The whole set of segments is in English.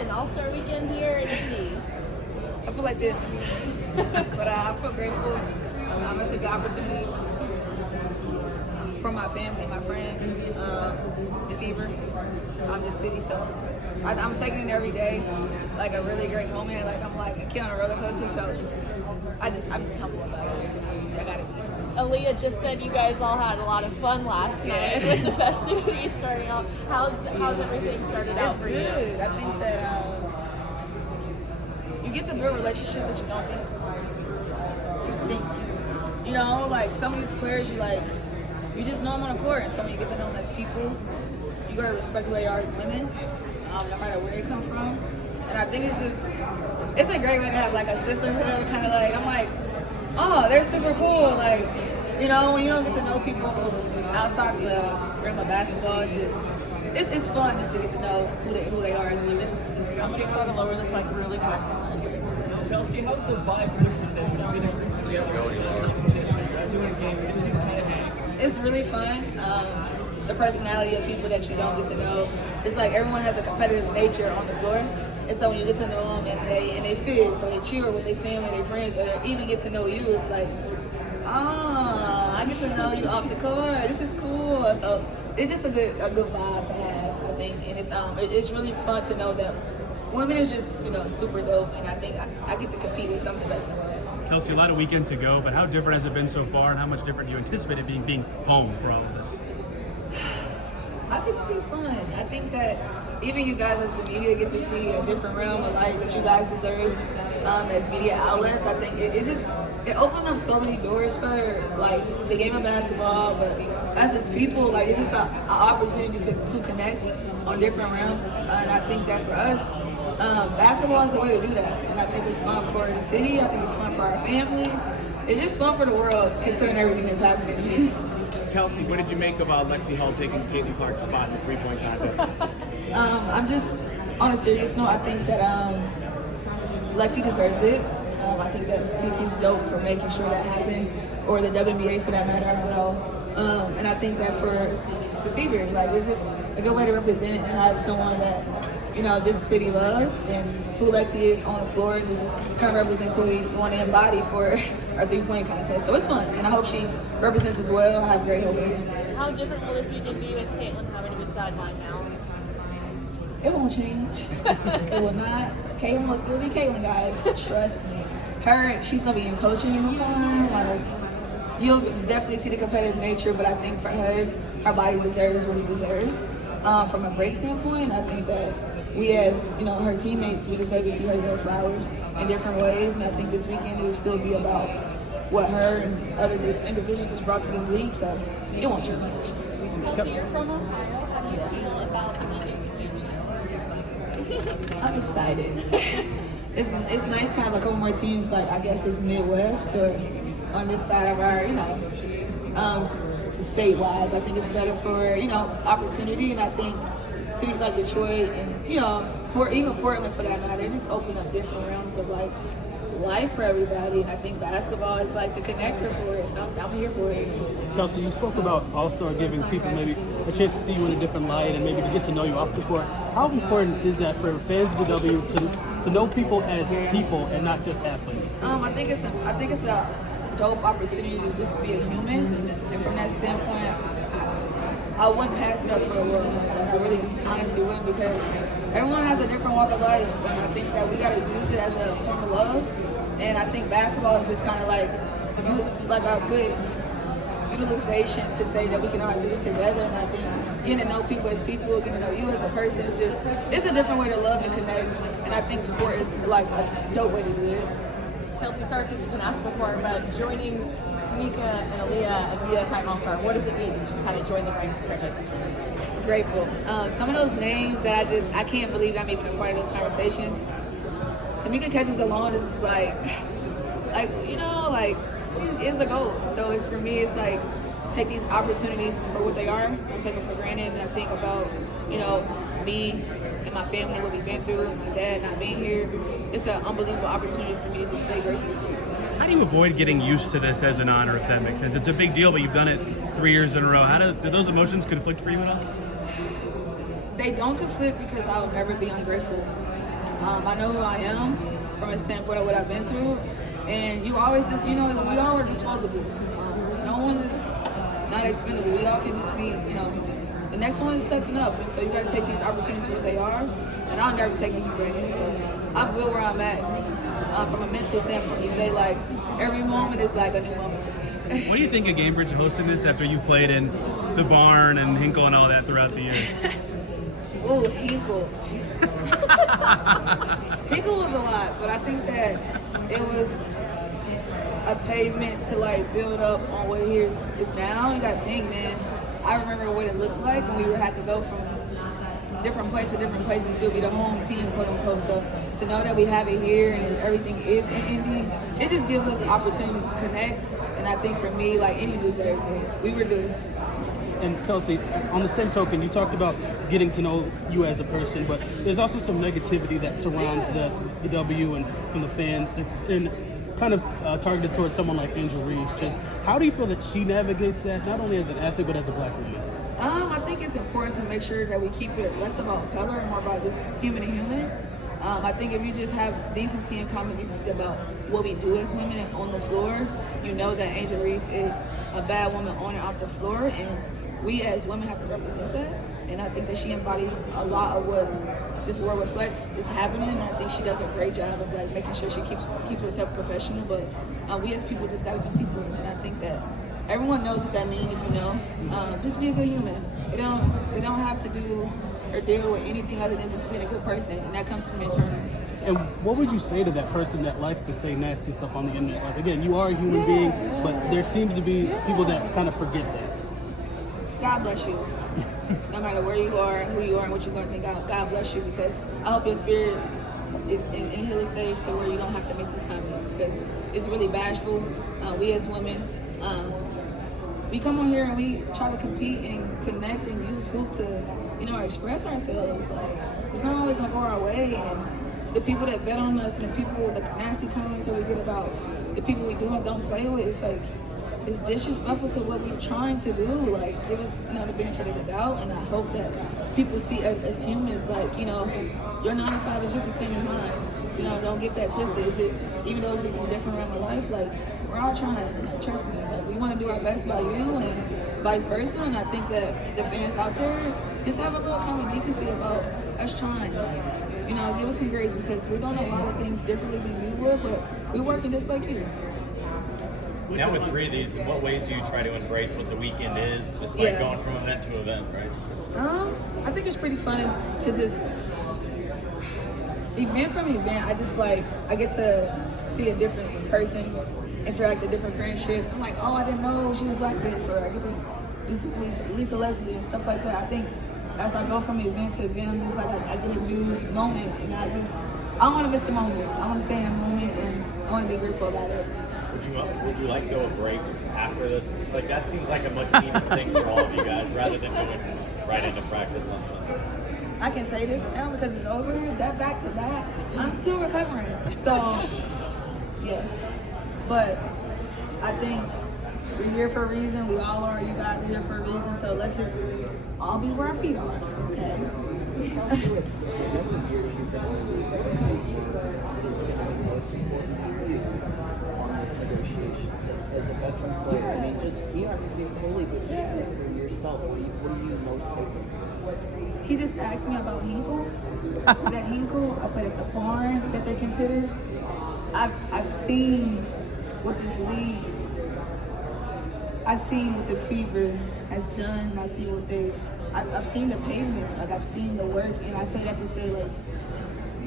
fun All-Star weekend here in Indy? I feel like this, but I feel grateful. It's a good opportunity for my family, my friends, the fever, the city. So I'm taking it every day, like a really great moment. Like I'm like a kid on a roller coaster. So I'm just humble about it. I gotta be. Aaliyah just said you guys all had a lot of fun last night with the festivities starting off. How's everything started out for you? It's good. I think that you get to build relationships that you don't think you know, like some of these players you just know them on the court, and so when you get to know them as people, you gotta respect who they are as women, no matter where they come from. And I think it's a great way to have like a sisterhood, kind of like, I'm like, oh, they're super cool. Like, you know, when you don't get to know people outside the realm of basketball, it's fun just to get to know who they are as women. Kelsey, try to lower this mic really quick. Kelsey, how's the vibe different than getting together doing games? It's really fun. The personality of people that you don't get to know. It's like everyone has a competitive nature on the floor. And so when you get to know them and they fit, or they cheer with their family, their friends, or they even get to know you, it's like, I get to know you off the court. This is cool. So it's just a good vibe to have, I think. And it's really fun to know that women are just, super dope. And I think I get to compete with some of the best in the world. Kelsey, a lot of weekend to go, but how different has it been so far, and how much different do you anticipate it being home for all of this? I think it'll be fun. I think that even you guys as the media get to see a different realm of life that you guys deserve as media outlets. I think it opened up so many doors for like the game of basketball, but us as people, like it's just an opportunity to connect on different realms. And I think that for us, basketball is the way to do that. And I think it's fun for the city. I think it's fun for our families. It's just fun for the world, considering everything that's happening. Kelsey, what did you make of Lexi Hall taking Caitlin Clark's spot in the three-point contest? I'm just, on a serious note, I think that Lexi deserves it. I think that CC's dope for making sure that happened, or the WNBA for that matter, I don't know. And I think that for the Fever, like it's just a good way to represent and have someone that, this city loves, and who Lexi is on the floor just kind of represents who we want to embody for our three-point contest. So it's fun, and I hope she represents as well. I have great hope in her. How different will this weekend be with Caitlin having to be sidelined now? It won't change. It will not. Caitlin will still be Caitlin, guys. Trust me. She's gonna be in coaching uniform. Like, you'll definitely see the competitive nature, but I think for her body deserves what it deserves. From a break standpoint, I think that we as, her teammates, we deserve to see her get flowers in different ways. And I think this weekend it will still be about what her and other individuals has brought to this league, so it won't change much. Kelsey, you're from Ohio. How do you feel about the expansion? I'm excited. It's nice to have a couple more teams, like I guess it's Midwest or on this side of our, state-wise. I think it's better for, opportunity, and I think cities like Detroit and, or even Portland for that matter, just open up different realms of like life for everybody, and I think basketball is like the connector for it, so I'm here for it. Kelsey, you spoke about All-Star giving people maybe a chance to see you in a different light and maybe to get to know you off the court. How important is that for fans of the W to know people as people and not just athletes? I think it's a dope opportunity to just be a human, and from that standpoint, I wouldn't pass up for the world. I really honestly wouldn't, because everyone has a different walk of life, and I think that we got to use it as a form of love. And I think basketball is just kind of like a good utilization to say that we can all do this together. And I think getting to know people as people, getting to know you as a person, it's a different way to love and connect. And I think sport is like a dope way to do it. Kelsey, sorry if this has been asked before, but joining Tamika and Aaliyah as a full-time All-Star, what does it mean to just kind of join the ranks of franchises for this week? Grateful. Some of those names that I can't believe I'm even a part of those conversations. Tamika Catches alone is like she is a GOAT. So it's, for me, it's like, take these opportunities for what they are. Don't take them for granted. And I think about, me and my family, what we've been through, my dad not being here. It's an unbelievable opportunity for me to just stay grateful. How do you avoid getting used to this as an honor, if that makes sense? It's a big deal, but you've done it 3 years in a row. Do those emotions conflict for you at all? They don't conflict because I'll never be ungrateful. I know who I am from a standpoint of what I've been through. And you always, we all are disposable. No one is not expendable. We all can just be, the next one is stepping up. And so you got to take these opportunities for what they are. And I'll never take them for granted. So I'm good where I'm at from a mental standpoint to say, like, every moment is like a new moment for me. What do you think of Gamebridge hosting this after you played in the barn and Hinkle and all that throughout the years? Oh, Hinkle. Jesus. Hinkle was a lot, but I think that it was a pavement to like build up on what it is now. You got to think, man. I remember what it looked like when we had to go from different place to different place and still be the home team, quote unquote. So to know that we have it here and everything is in Indy, it just gives us opportunity to connect. And I think for me, like, Indy deserves it. We were due. And Kelsey, on the same token, you talked about getting to know you as a person, but there's also some negativity that surrounds the W and from the fans. It's kind of targeted towards someone like Angel Reese. Just how do you feel that she navigates that, not only as an athlete, but as a Black woman? I think it's important to make sure that we keep it less about color and more about just human to human. I think if you just have decency and common decency about what we do as women on the floor, you know that Angel Reese is a bad woman on and off the floor, and we as women have to represent that. And I think that she embodies a lot of what this world reflects is happening. And I think she does a great job of like making sure she keeps herself professional. But we as people just got to be people, and I think that everyone knows what that means. If you know, just be a good human. They don't have to do or deal with anything other than just being a good person, and that comes from internal. So. And what would you say to that person that likes to say nasty stuff on the internet? Like, again, you are a human being, but there seems to be people that kind of forget that. God bless you. No matter where you are, who you are, and what you're going to think out, God bless you, because I hope your spirit is in a healing stage to where you don't have to make these comments, because it's really bashful. We as women, we come on here and we try to compete and connect and use hoop to, express ourselves. Like, it's not always gonna go our way, and the people that bet on us and the people with the nasty comments that we get about the people we do and don't play with, it's like, it's disrespectful to what we're trying to do. Like, give us, the benefit of the doubt, and I hope that people see us as humans. Like, your 9 to 5 is just the same as mine. Don't get that twisted. It's just, even though it's just a different realm of life, like, we're all trying. Trust me. Like, we want to do our best by you, and vice versa. And I think that the fans out there just have a little common decency about us trying. Like, give us some grace, because we're doing a lot of things differently than you would, but we're working just like you. Now with 3 of these, in what ways do you try to embrace what the weekend is, just like going from event to event, right? I think it's pretty fun to just event from event. I get to see a different person, interact with a different friendship. I'm like, oh, I didn't know she was like this, or I get to do some Lisa Leslie and stuff like that. I think as I go from event to event, I'm just like, I get a new moment, and I don't want to miss the moment. I want to stay in the moment, and I want to be grateful about it. Would you like to go a break after this? Like, that seems like a much needed thing for all of you guys, rather than going right into practice on Sunday. I can say this now because it's over. That back to back, I'm still recovering. So, yes. But I think we're here for a reason. We all are. You guys are here for a reason. So let's just all be where our feet are, okay? As a veteran player, I mean, just you don't have to speak fully, but just for yourself, what are you most thankful for? He just asked me about Hinkle. That Hinkle, I played at the barn that they consider. I've seen what this league, I've seen what the Fever has done. I've seen I've seen the pavement, like I've seen the work, and I say that to say, like,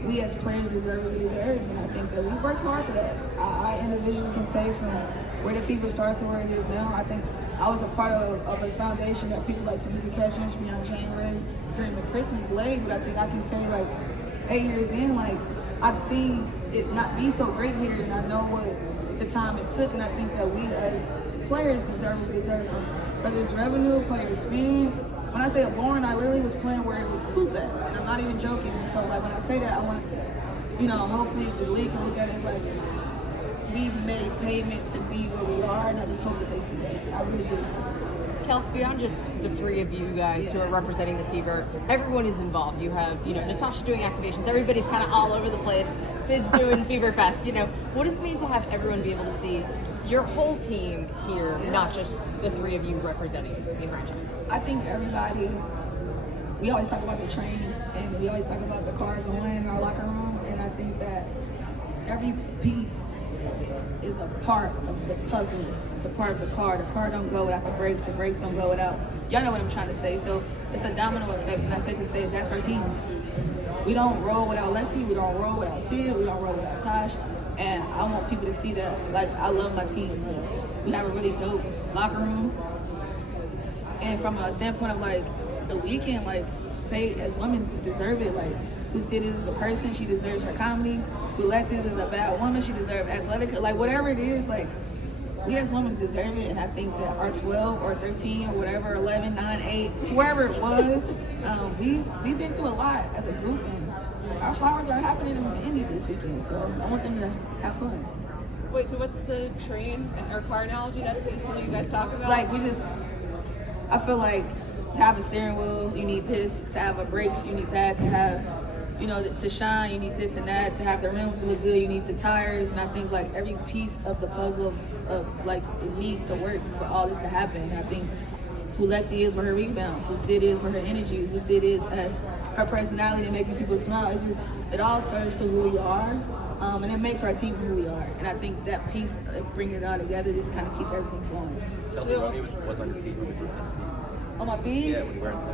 we as players deserve what we deserve, and I think that we've worked hard for that. I individually can say from where the Fever starts to where it is now, I think I was a part of a foundation that people like Tamika Catchings, Beyond January, Kareem Christmas laid, but I think I can say, like, 8 years in, like, I've seen it not be so great here, and I know what the time it took, and I think that we as players deserve what we deserve from, whether it's revenue, player experience. When I say a barn, I literally was playing where it was poop at, and I'm not even joking. And so, like, when I say that, I want to, hopefully the league can look at it as like, we've made pavement to be where we are, and I just hope that they see that. I really do. Kelsey, beyond just the three of you guys who are representing the Fever, everyone is involved. You have, Natasha doing activations. Everybody's kind of all over the place. Sid's doing Fever Fest. What does it mean to have everyone be able to see your whole team here, not just the three of you representing the franchise? I think everybody, we always talk about the train and we always talk about the car going in our locker room, and I think that every piece is a part of the puzzle. It's a part of the car. The car don't go without the brakes don't go without. Y'all know what I'm trying to say. So it's a domino effect, and I say to say that's our team. We don't roll without Lexi, we don't roll without Sid, we don't roll without Tosh, and I want people to see that, like, I love my team. We have a really dope locker room, and from a standpoint of, like, the weekend, like, they, as women, deserve it. Like, who Sid is as a person, she deserves her comedy. Who Lexi is as a bad woman, she deserves athletic. Like, whatever it is, like, we as women deserve it, and I think that our 12 or 13 or whatever, 11, 9, 8, whoever it was, we've been through a lot as a group, and our flowers are happening in Indy this weekend, so I want them to have fun. Wait, so what's the train or car analogy? That's something you guys talk about? Like, I feel like to have a steering wheel, you need this. To have a brakes, you need that. To have, to shine, you need this and that. To have the rims look good, you need the tires. And I think, like, every piece of the puzzle of like, it needs to work for all this to happen. I think who Lexi is with her rebounds, who Sid is with her energy, who Sid is as her personality and making people smile. It all serves to who we are. And it makes our team who we are. And I think that piece of bringing it all together just kind of keeps everything flowing. Kelsey, what's on your feet? On my feet? Yeah, when you wear them.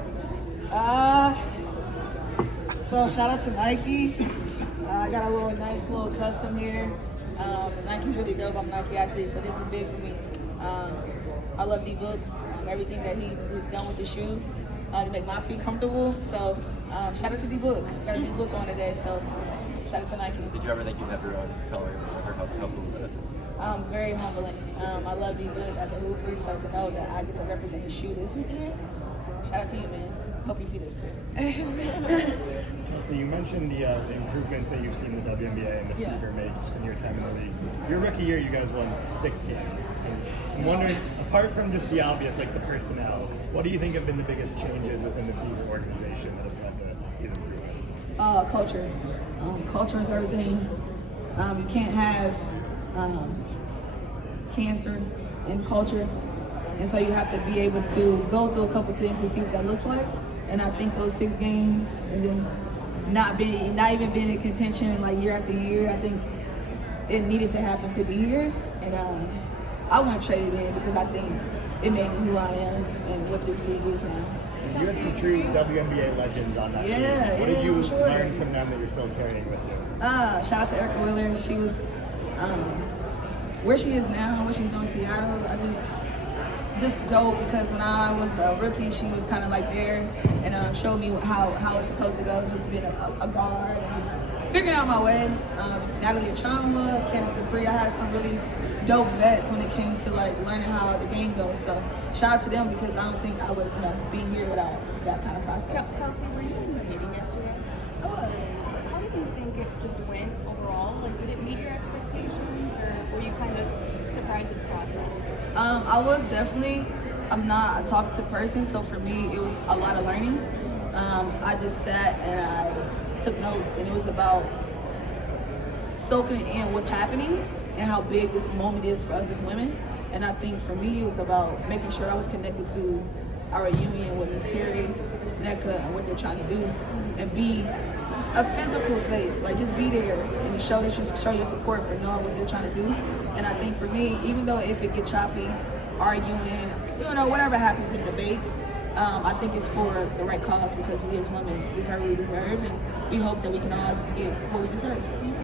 So shout out to Nike. I got a nice little custom here. Nike's really dope. I'm a Nike athlete, so this is big for me. I love D-Book. Everything that he's done with the shoe to make my feet comfortable. So shout out to D-Book. Got a D-Book on today, so shout out to Nike. Did you ever think you'd have your own color, or how cool is it? Very humbling. I love D-Book as a hooper, so to know that I get to represent his shoe this weekend, shout out to you, man. Hope you see this too. So you mentioned the improvements that you've seen the WNBA and the Fever make just in your time in the league. Your rookie year, you guys won 6 games. And I'm wondering, apart from just the obvious, like the personnel, what do you think have been the biggest changes within the Fever organization that have led to these improvements? Culture. Culture is everything. You can't have cancer in culture, and so you have to be able to go through a couple things to see what that looks like. And I think those 6 games, and then not even being in contention like year after year, I think it needed to happen to be here. And I wouldn't trade it in because I think it made me who I am and what this league is now. And you had some true WNBA legends on that team. What did you learn from them that you're still carrying with you? Shout out to Erica Wheeler. She was where she is now and what she's doing in Seattle. Just dope, because when I was a rookie, she was kind of like there and showed me how it's supposed to go, just being a guard and just figuring out my way. Natalie Trauma, Candace Dupree, I had some really dope vets when it came to like learning how the game goes. So shout out to them, because I don't think I would be here without that kind of process. Kelsey, were you in the meeting yesterday? I was. How did you think it just went overall? Like, did it meet your expectations, or were you kind of surprised at the process? I was definitely. I'm not a talkative person, so for me, it was a lot of learning. I just sat and I took notes, and it was about soaking in what's happening and how big this moment is for us as women. And I think for me, it was about making sure I was connected to our union with Miss Terry, NECA, and what they're trying to do, and be a physical space, like just be there and show your support for knowing what they're trying to do. And I think for me, even though if it get choppy, arguing, whatever happens in debates, I think it's for the right cause, because we as women deserve what we deserve, and we hope that we can all just get what we deserve.